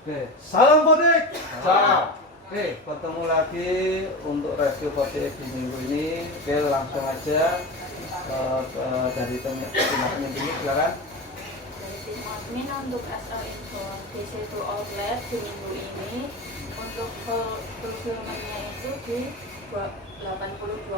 Oke, salam Kodik. Salam. Oke, ketemu lagi untuk review Kodik di minggu ini. Oke, langsung aja dari tim admin ini, silakan. Dari tim admin untuk SL Info DC2 Outlet di minggu ini untuk fulfillment-nya itu di 82,6%,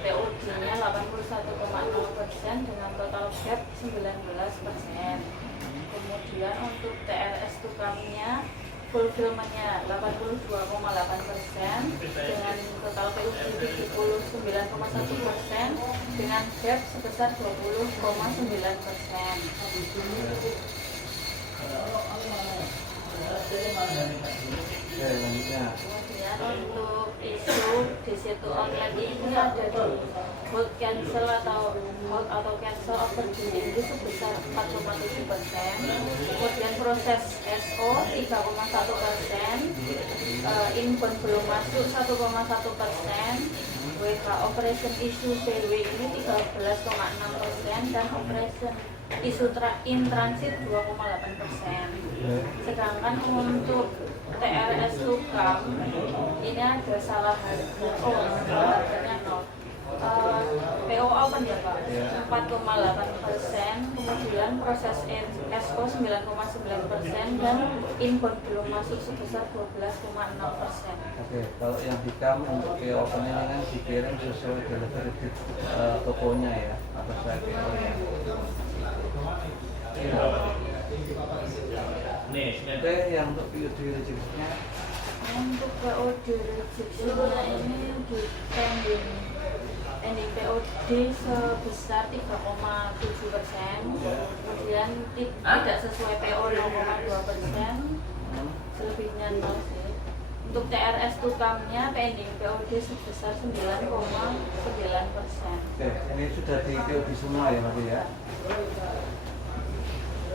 POD-nya 81,0% dengan total gap 19%. Kemudian untuk TRS tukarnya fulfillment-nya 82,8% dengan total POD 79,1% dengan gap sebesar 20,9%. Oke, lanjutnya. Kemudian untuk isu di situ online ini ada di hold cancel atau cancel opportunity ini sebesar 4,7%. Kemudian proses SO 3,1%, inbound belum masuk 1,1%, WK operation issue CW ini 13,6% dan operation isu in transit 2,8%. Sedangkan untuk TRS Tukam ini ada salah harga, harganya 0. PO open ya Pak, 4,8%, kemudian proses SO 9,9% dan inbound belum masuk sebesar 12,6%. Oke, kalau yang di KAM untuk PO open ini kan dikirim sesuai delivery di tokonya ya, atau sesuai PO-nya. Oke, yang untuk POD rejeksinya Untuk POD rejeksinya ini di ending POD sebesar 3,7%, kemudian tidak sesuai PO 0,2%, selebihnya 0 sih. Untuk TRS tukamnya pending POD sebesar 9,9%. Oke, ini sudah di POD semua ya berarti ya.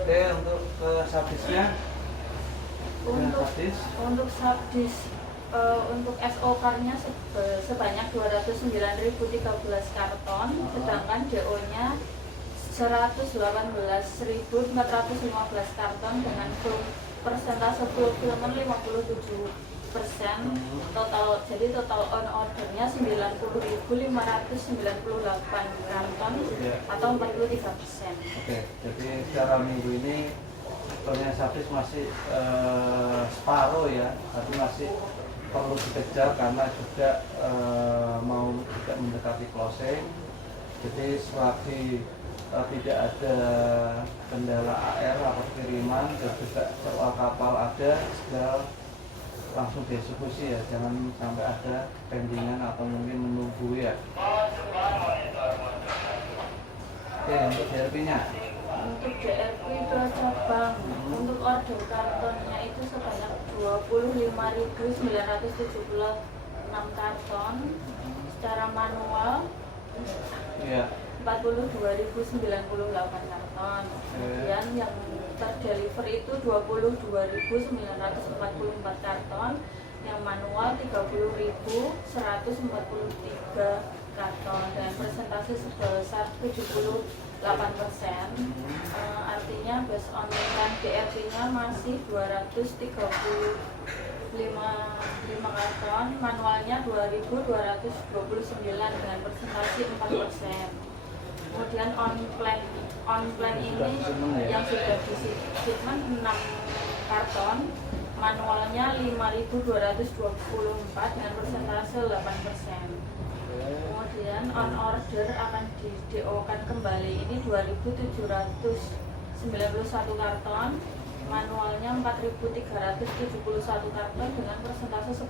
Oke, untuk ke subdisnya Untuk subdis untuk SO karnya sebanyak 209.013 karton, sedangkan DO-nya 118.415 karton dengan persentase fulfillment 57%. Jadi total on ordernya 90.598 karton atau 43%. Oke, jadi secara minggu ini sebenarnya subdis masih separuh ya, tapi masih perlu dikejar karena juga mau tidak mendekati closing. Jadi selagi tidak ada kendala AR atau kiriman dan juga soal kapal ada, segera langsung dieksekusi ya, jangan sampai ada pendingan atau mungkin menunggu ya. Oke, untuk DRP-nya. Untuk DRP dua cabang, untuk order kartonnya itu sebanyak 25.976 karton secara manual, Iya. 42.098 karton. Kemudian yang terdeliver itu 22.944 karton, yang manual 30.143 karton dan persentase sebesar 78%. Artinya based on DRP-nya masih 235 karton, manualnya 2.229 dengan persentase 4%. Kemudian on plan ini yang sudah di shipment 6 karton, manualnya 5.224 dengan persentase 8%. Kemudian on order akan di DO kan kembali ini 2.791 karton, manualnya 4.371 karton dengan persentase 11%.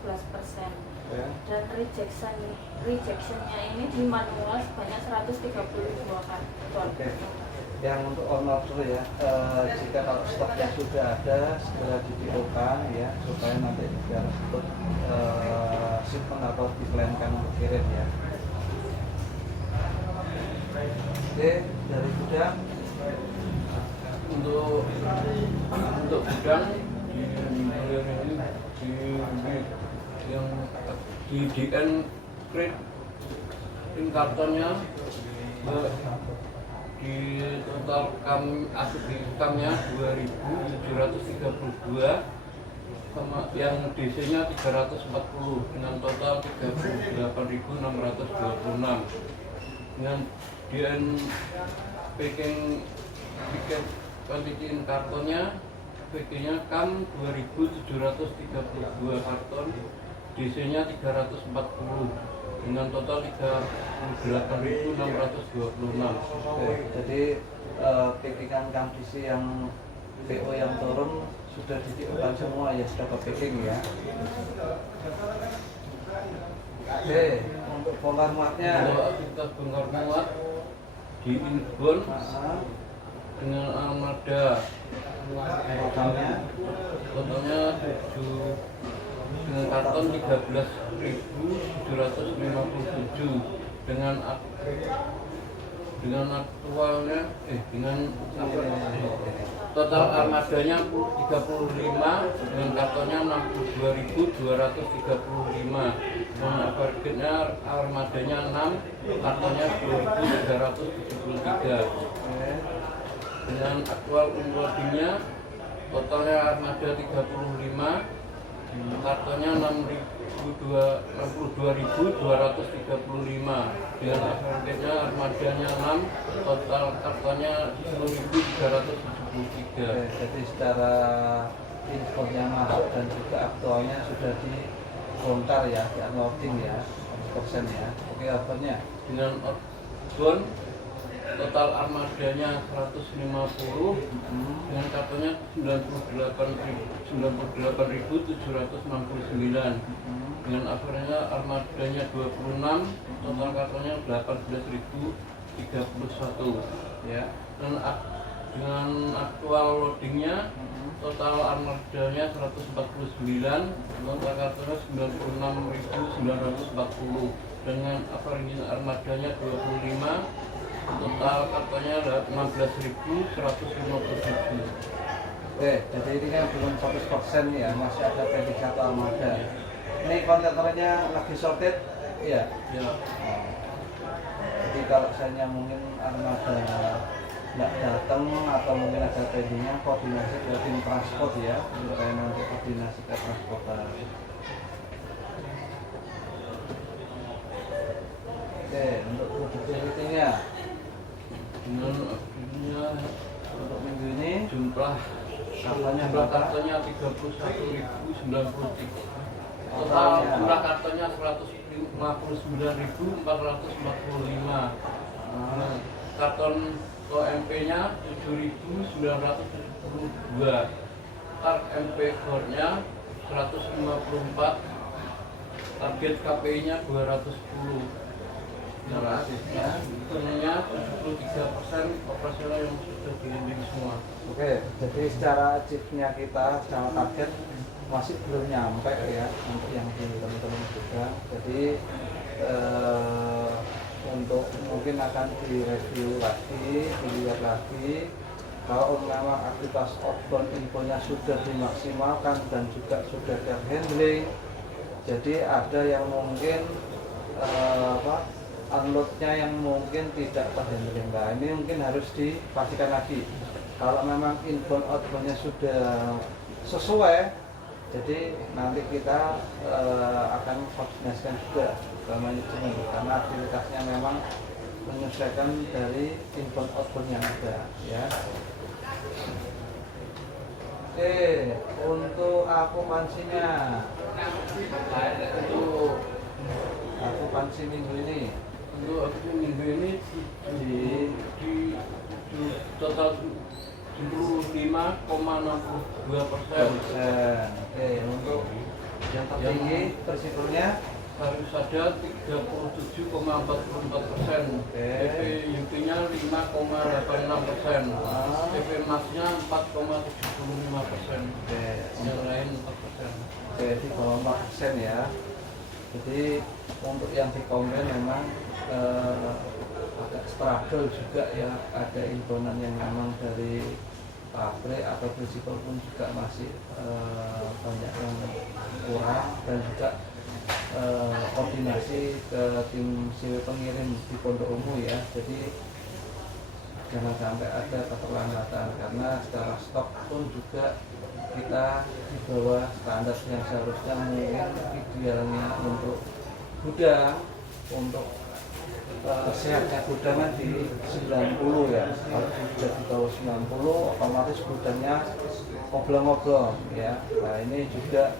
Dan rejectionnya ini di manual sebanyak 132 karton. Oke. Yang untuk on order ya, jika kalau stoknya sudah ada segera di-PO-kan ya, supaya nanti tidak untuk shipment atau diplankan untuk kirim ya. Oke, dari gudang Untuk gudang yang di DN crate in kartonnya di total kamnya 2.732 sama yang DC-nya 340 dengan total 38.626 dengan DN bikin kartonnya PG-nya KAM 2.732 karton, DC-nya 340 dengan total 38.626. Oke, jadi packingan KAM DC yang PO yang turun sudah ditiupkan semua ya, sudah ke packing ya. Oke, untuk bongkar muatnya Kalau kita bongkar muat di inbound dengan armada totalnya 7 dengan karton 13.757 dengan aktualnya dengan total armadanya 35 dengan kartonnya 62.235 dan targetnya armadanya 6 kartonnya 2.373 dengan aktual unloadingnya totalnya armada 35 kartonnya 62.235 dengan targetnya armadanya 6 total kartonnya 10.373. jadi secara infonya masuk dan juga aktualnya sudah dibongkar ya, di unloading ya, 100% ya. Oke, ordernya Dengan outbound total armadanya 150 dengan kartonnya 98.769 dengan akhirnya armadanya 26 total kartonnya 18.031 ya. dan dengan aktual loadingnya total armadanya 149 total kartonnya 96.940 dengan akhirnya armadanya 25 total kartonnya 16.157. Oke, jadi ini kan belum 100% ya, masih ada pending satu armada. Ini kontainernya lagi sorted, iya. Ya, Jadi kalau misalnya mungkin armada nggak datang atau mungkin ada pendingnya, koordinasi ke tim transport ya, untuk nanti koordinasi ke transporter. Oke, untuk produktivitinya dengan akhirnya untuk minggu ini jumlah kartonnya jumlah berapa? kartonnya 31.093. Total jumlah kartonnya 159.445. Karton OMP-nya 7.972. MP core-nya 154. Target KPI-nya 210. Ya. Tentunya 73% operasional yang sudah di semua. Oke, jadi secara achieve-nya kita, secara target masih belum nyampe ya untuk yang di teman-teman juga. Jadi untuk mungkin akan direview lagi, dilihat lagi. Kalau memang aktivitas outbound infonya sudah dimaksimalkan dan juga sudah terhandling, jadi ada yang mungkin unloadnya yang mungkin tidak terhandling. Nah, ini mungkin harus dipastikan lagi. Kalau memang inbound outboundnya sudah sesuai, jadi nanti kita akan koordinasikan juga ke manajemen karena aktivitasnya memang menyesuaikan dari inbound outbound yang ada ya. Oke, untuk akupansinya Untuk akupansi minggu ini minggu ini di total 75,62%. Oke, untuk yang tertinggi tersibuknya Harus ada 37,44%. PP UP-nya 5,86%. PP emasnya 4,75%. oke, Yang lain 4%. oke di bawah 4% ya. Jadi untuk yang di komplain memang agak struggle juga ya, ada imponan yang memang dari pabrik atau prinsipal pun juga masih banyak yang kurang dan juga koordinasi ke tim CW pengirim di Pondok Ungu ya. Jadi jangan sampai ada keterlambatan, karena secara stok pun juga kita di bawah standar yang seharusnya. Mungkin idealnya untuk gudang, untuk sehatnya gudang kan di 90 ya. Kalau sudah di bawah 90 otomatis gudangnya ngobrol-ngobrol ya. Nah ini juga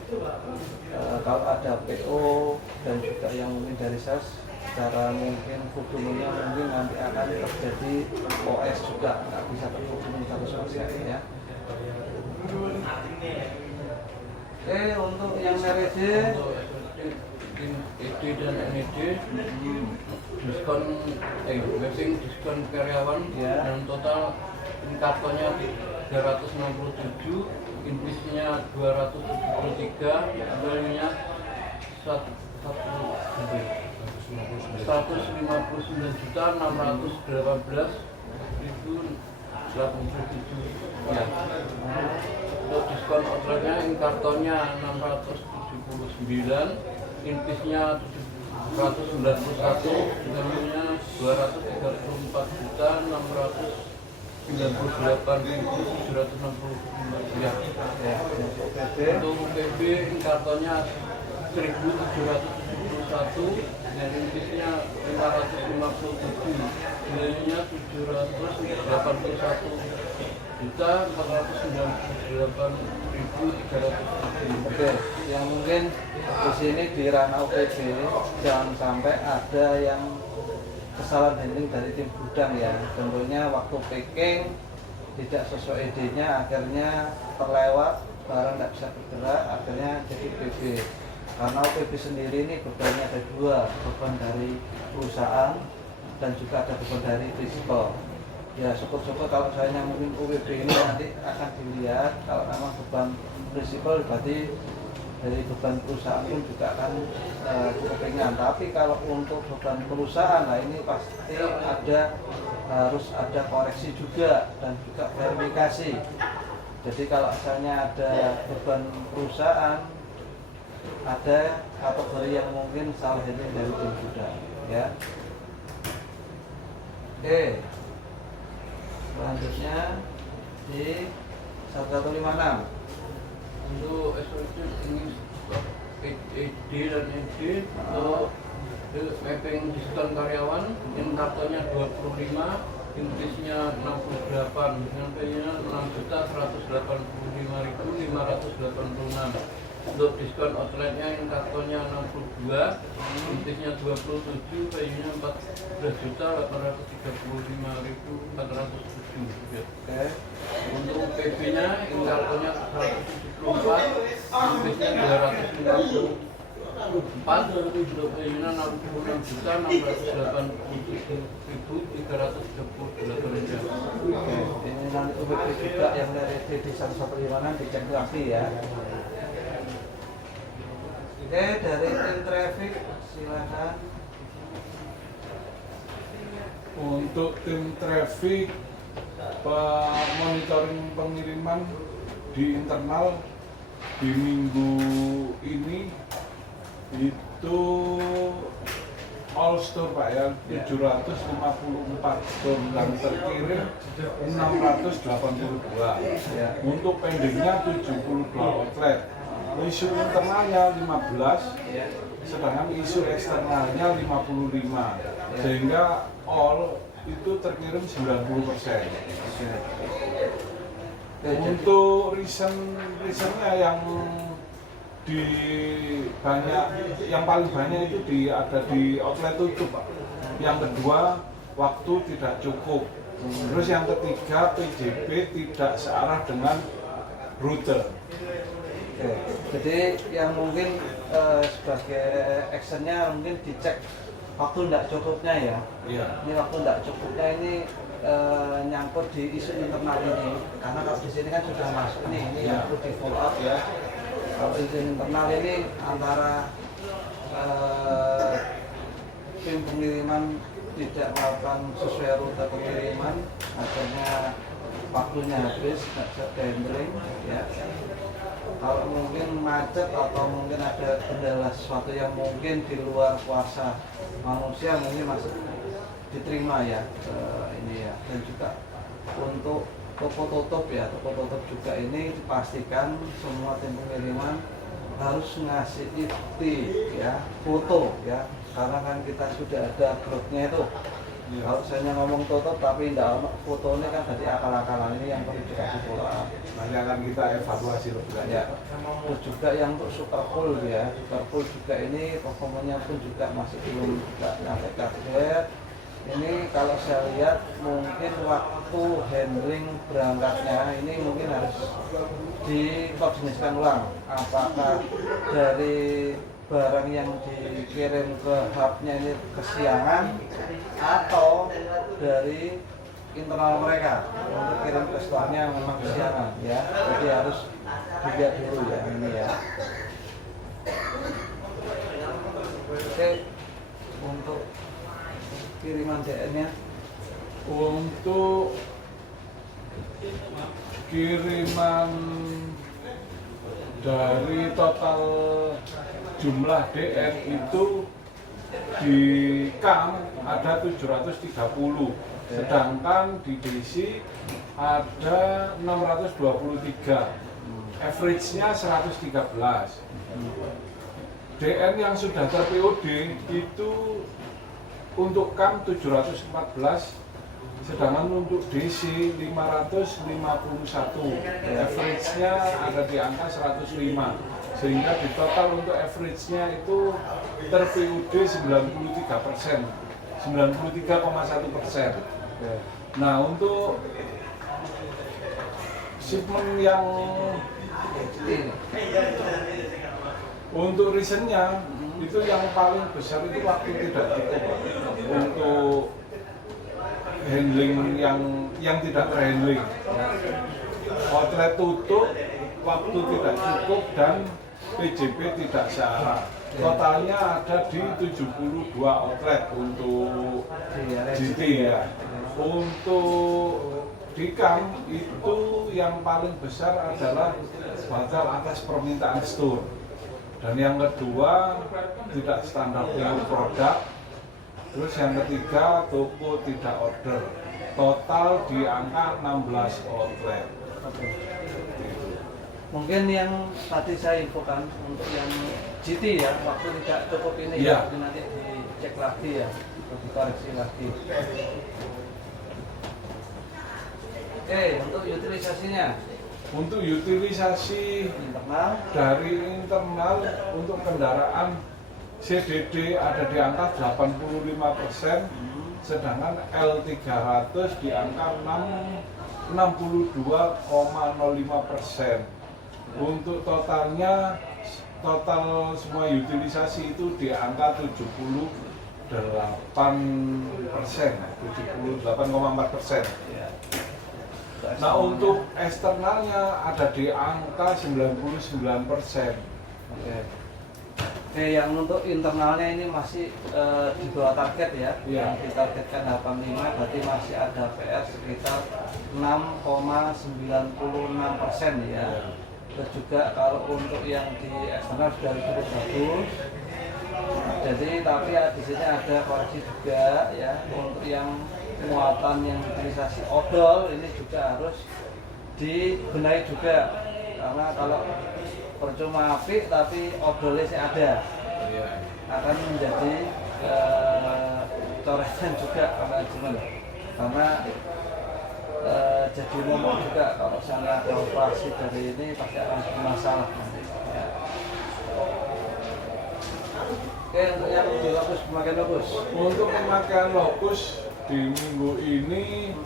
kalau ada PO dan juga yang mungkin dari SAS, secara mungkin volumenya mungkin nanti akan terjadi OS juga, nggak bisa terhubung 100% ya. Oke, untuk yang LED ED dan NED diskon mapping diskon karyawan ya. dan total kartonya 367, invoice-nya 273, value-nya 159.618.087 ya. Untuk diskon outletnya kartonya 679, invoice-nya 791, value-nya 234.698.760 ya. Untuk PB kartonya 1.771 dan invoice-nya 557, value-nya 781.498.307. Oke, yang mungkin di sini di ranah UPB jangan sampai ada yang kesalahan handling dari tim gudang ya. Tentunya waktu packing tidak sesuai ED-nya, akhirnya terlewat, barang tidak bisa bergerak, akhirnya jadi PB. Karena UPB sendiri ini bebannya ada dua, beban dari perusahaan dan juga ada beban dari prinsipal. Ya syukur-syukur kalau saya mungkin UPB ini nanti akan dilihat, kalau memang beban prinsipal berarti dari beban perusahaan pun juga akan cukup ringan. Tapi kalau untuk beban perusahaan, nah ini pasti harus ada koreksi juga dan juga verifikasi. Jadi kalau asalnya ada beban perusahaan, ada kategori yang mungkin salah handling dari tim gudang ya. Oke, selanjutnya di 1156 untuk SOP ini ED dan ND untuk mapping diskon karyawan yang kartonya 25, invoice-nya 68, dengan value-nya 6.185.586. Untuk diskon outletnya yang kartonya 62, invoice-nya 27, value-nya 14.835.407. Untuk PB-nya yang kartonya 174, invoice-nya 254, untuk value-nya 66.687.338. Ini nanti UPB juga yang dari di 115 dicek lagi ya. Oke, dari tim traffic silakan. Untuk tim traffic, monitoring pengiriman di internal di minggu ini itu all store Pak ya, 754 ton yang terkirim 682 Ya. untuk pendingnya 72 outlet, isu internalnya 15, Ya. sedangkan isu eksternalnya 55, sehingga all itu terkirim 90%. Untuk reasonnya yang paling banyak itu ada di outlet tutup Pak. Yang kedua, waktu tidak cukup. Terus yang ketiga, PJB tidak searah dengan rute. Oke. Jadi yang mungkin sebagai actionnya mungkin dicek waktu tidak cukupnya ya. Iya. Ini waktu tidak cukupnya ini nyangkut di isu internal ini, karena kalau di sini kan sudah masuk ini yang perlu di follow up ya. Kalau isu internal ini antara tim pengiriman tidak melakukan sesuai rute pengiriman, akhirnya waktunya habis, nggak bisa handling ya. Kalau mungkin macet atau mungkin ada kendala sesuatu yang mungkin di luar kuasa manusia, mungkin masih diterima ya ini ya. Dan juga untuk toko tutup ya, toko tutup juga ini dipastikan semua tim pengiriman harus ngasih IFT ya, foto ya, karena kan kita sudah ada grupnya itu. Kalau saya ngomong tutup tapi tidak fotonya kan jadi akal-akalan, ini yang perlu juga dipola. Nanti akan kita evaluasi lebih lanjut. Ya. Terus juga yang untuk super cool ya, super cool juga ini performanya pun juga masih belum juga sampai target. Ini kalau saya lihat mungkin waktu handling berangkatnya ini mungkin harus dikoordinasikan ulang. Apakah dari barang yang dikirim ke hubnya ini kesiangan atau dari internal mereka untuk kirim ke store-nya memang kesiangan ya. Jadi harus dilihat dulu ya ini ya. Oke, untuk kiriman DN-nya Untuk kiriman dari total jumlah DN itu di KAM ada 730, sedangkan di DC ada 623, average-nya 113. DN yang sudah ter-POD itu untuk KAM 714, sedangkan untuk DC 551, average-nya ada di angka 105, sehingga di total untuk average-nya itu ter-POD 93%, 93,1%. Nah, untuk shipment yang untuk reasonnya itu yang paling besar itu waktu tidak cukup untuk handling yang tidak terhandling. Outlet tutup, waktu tidak cukup, dan PJP tidak searah. Totalnya ada di 72 outlet untuk GT ya. Untuk di KAM itu yang paling besar adalah batal atas permintaan store. Dan yang kedua, tidak standar pure produk. Terus yang ketiga, toko tidak order. Total di angka 16 outlet. mungkin yang tadi saya infokan untuk yang GT ya, waktu tidak cukup ini ya, nanti dicek lagi ya, dikoreksi lagi. Oke, untuk utilisasinya. Untuk utilisasi Internal dari internal untuk kendaraan CDD ada di angka 85%, sedangkan L300 di angka 62,05%. Untuk totalnya, total semua utilisasi itu di angka 78%, 78,4%. Nah, untuk eksternalnya ada di angka 99%. Oke, yang untuk internalnya ini masih di bawah target ya. Iya. Yang ditargetkan 85, berarti masih ada PR sekitar 6,96% ya. Terus juga kalau untuk yang di eksternal sudah cukup bagus. Jadi tapi di sini ada koreksi juga ya, untuk yang muatan yang utilisasi odol ini juga harus dibenahi juga, karena kalau percuma apik tapi odolnya sih ada, akan menjadi coretan juga manajemen, karena jadi momok juga kalau misalnya ada operasi dari ini pasti akan bermasalah nanti ya. Oke, untuk yang lebih lokus, pemakaian lokus. Untuk pemakaian lokus di minggu ini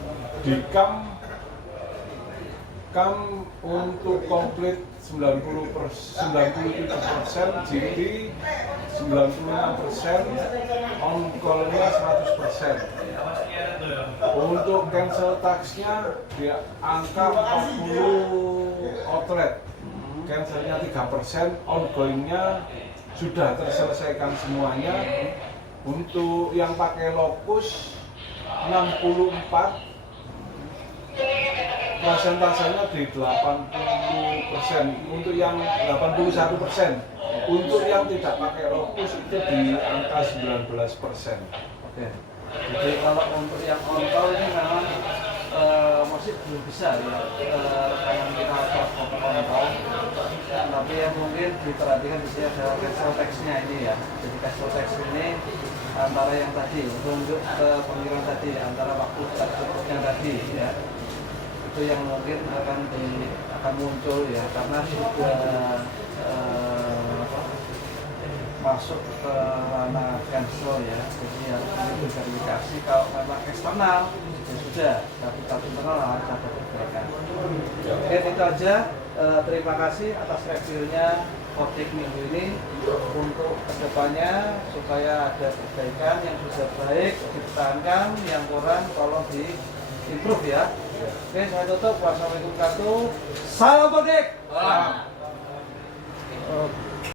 di KAM untuk komplit 97%, GT 96%, on call-nya 100%. Untuk cancel tax-nya di angka 40 outlet, cancelnya 3%, ongoing-nya sudah terselesaikan semuanya. Untuk yang pakai lokus 64, persentasenya di 80%, untuk yang 81%, untuk yang tidak pakai lokus itu di angka 19%. Oke. Jadi kalau untuk yang on-call ini memang masih belum bisa ya rekanan kita on-call. Tapi yang mungkin diperhatikan di sini adalah cancel text-nya ini ya. Jadi cancel text ini antara yang tadi untuk pengiriman tadi antara waktu yang tadi ya, itu yang mungkin akan muncul ya, karena sudah masuk ke ranah cancel ya. Jadi harus diverifikasi. Kalau memang eksternal ya sudah, tapi kalau internal harus ada perbaikan. Oke, itu aja. Terima kasih atas reviewnya Kodik minggu ini. Untuk kedepannya supaya ada perbaikan, yang sudah baik dipertahankan, yang kurang tolong di improve ya. Oke, saya tutup. Wassalamualaikum warahmatullahi wabarakatuh. Salam Kodik.